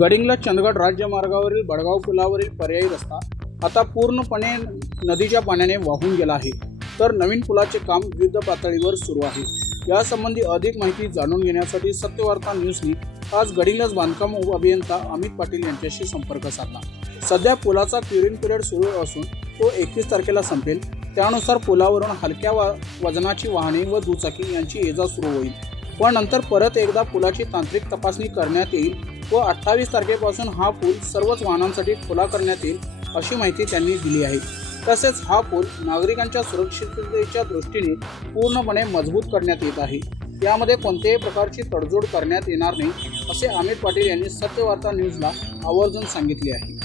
गडिंग्लज चंदगड राज्यमार्गावरील बडगाव पुलावरील पर्यायी रस्ता आता पूर्णपणे नदीच्या पाण्याने वाहून गेला आहे, तर नवीन पुलाचे काम युद्ध पातळीवर सुरू आहे। यासंबंधी अधिक माहिती जाणून घेण्यासाठी सत्यवार्ता न्यूजनी आज गडिंग्लज बांधकाम अभियंता अमित पाटील यांच्याशी संपर्क साधला। सध्या पुलाचा क्युरिंग पिरियड सुरू असून तो 21 तारखेला संपेल। त्यानुसार पुलावरून हलक्या वजनाची वाहने व दुचाकी यांची ये-जा सुरू होईल, पण नंतर परत एकदा पुलाची तांत्रिक तपासणी करण्यात येईल व 28 तारखेपासून हा पूल सर्वच वाहनांसाठी खुला करण्यात येईल अशी माहिती त्यांनी दिली आहे। तसेच हा पूल नागरिकांच्या सुरक्षिततेच्या दृष्टीने पूर्णपणे मजबूत करण्यात येत आहे। यामध्ये कोणत्याही प्रकारची तडजोड करण्यात येणार नाही असे अमित पाटील यांनी सत्यवार्ता न्यूजला आवर्जून सांगितले आहे।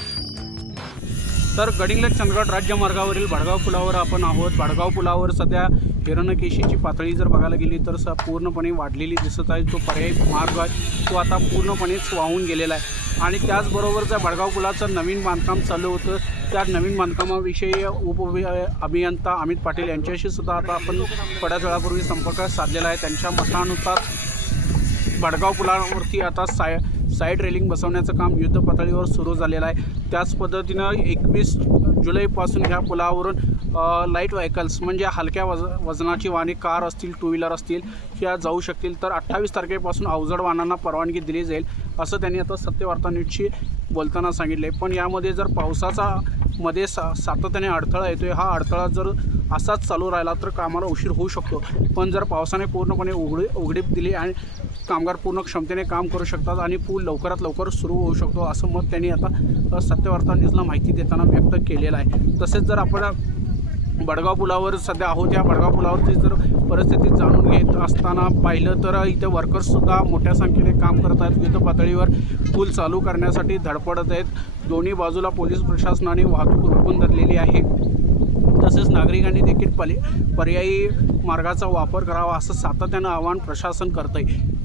तर गडिंग्लज चंदगड राज्यमार्गावरील बडगाव पुलावर आपण आहोत। बडगाव पुलावर सध्या हिरण्यकेशीची पातळी जर बघायला गेली तर पूर्णपणे वाढलेली दिसत आहे। जो पर्यायी मार्ग आहे तो आता पूर्णपणेच वाहून गेलेला आहे आणि त्याचबरोबर ज्या बडगाव पुलाचं नवीन बांधकाम चालू होतं त्या नवीन बांधकामाविषयी अभियंता अमित पाटील यांच्याशी सुद्धा आता आपण थोड्याच वेळापूर्वी संपर्क साधलेला आहे। त्यांच्या मतानुसार बडगाव पुलावरती आता साईड रेलिंग बसवण्याचं काम युद्ध पातळीवर सुरू झालेलं आहे। त्याच पद्धतीनं 21 जुलैपासून ह्या पुलावरून लाईट व्हेकल्स म्हणजे हलक्या वजनाची वाहने कार असतील, टू व्हीलर असतील ह्या जाऊ शकतील, तर 28 तारखेपासून अवजड वाहनांना परवानगी दिली जाईल असं त्यांनी आता सत्यवार्ता न्यूजशी बोलताना सांगितले। पण यामध्ये जर पावसाचा मध्ये सातत्याने अडथळा येतोय, हा अडथळा जर असाच चालू राहिला तर कामाला उशीर होऊ शकतो। पण जर पावसाने पूर्णपणे उघडीप दिली आणि कामगार पूर्ण क्षमतेने काम करू शकतात आणि पूल लवकरात लवकर सुरू होऊ शकतो असं मत त्यांनी आता सत्यवार्ता न्यूजला माहिती देताना व्यक्त केलेलं आहे। तसेच जर आपण बडगाव पुलावर सध्या आहोत, या बडगाव पुलावरती जर परिस्थिती जाणून घेत असताना पाहिलं तर इथे वर्कर्ससुद्धा मोठ्या संख्येने काम करत आहेत। युद्ध पातळीवर पूल चालू करण्यासाठी धडपडत आहेत। दोन्ही बाजूला पोलीस प्रशासनाने वाहतूक रोखून धरलेली आहे। तसेच नागरिकांनी देखील पर्यायी मार्गाचा वापर करावा असं सातत्यानं आवाहन प्रशासन करत आहे।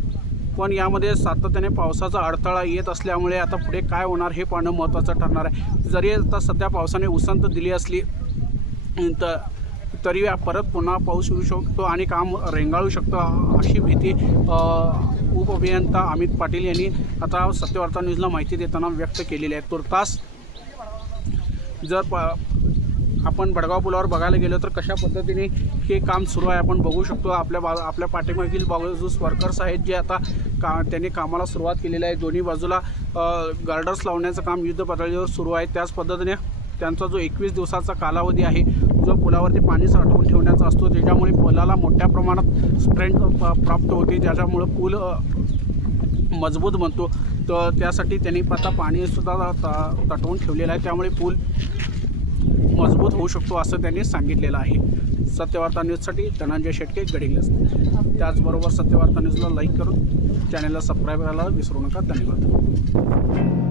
पण यामध्ये सातत्याने पावसाचा अडथळा येत असल्यामुळे आता पुढे काय होणार हे पाहणं महत्त्वाचं ठरणार आहे। जरी आता सध्या पावसाने उसंत दिली असली तरी परत पुन्हा पाऊस येऊ शकतो आणि काम रेंगाळू शकतो अशी भीती उपअभियंता अमित पाटील यांनी आता सत्यवार्ता न्यूजला माहिती देताना व्यक्त केलेली आहे। तुर्तास जर आपण बडगाव पुलावर बघायला गेलो तर कशा पद्धतीने हे काम सुरू आहे आपण बघू शकतो। आपल्या पाठीमागील बाजूस वर्कर्स आहेत जे आता त्यांनी कामाला सुरुवात केलेली आहे। दोन्ही बाजूला गार्डर्स लावण्याचं काम युद्ध पातळीवर सुरू आहे। त्याच पद्धतीने त्यांचा जो 21 दिवसाचा कालावधी आहे जो पुलावरती पाणी साठवून ठेवण्याचा असतो, त्याच्यामुळे पुलाला मोठ्या प्रमाणात स्ट्रेंथ प्राप्त होते, ज्याच्यामुळे पूल मजबूत बनतो। तर त्यासाठी त्यांनी आता पाणीसुद्धा साठवून ठेवलेलं आहे, त्यामुळे पूल मजबूत होऊ शकतो असं त्यांनी सांगितलेलं आहे। सत्यवार्ता न्यूजसाठी धनंजय शेटके, गडिंग्लज। त्याचबरोबर सत्यवार्ता न्यूजला लाईक करून चॅनलला सबस्क्राईब करायला विसरू नका। धन्यवाद।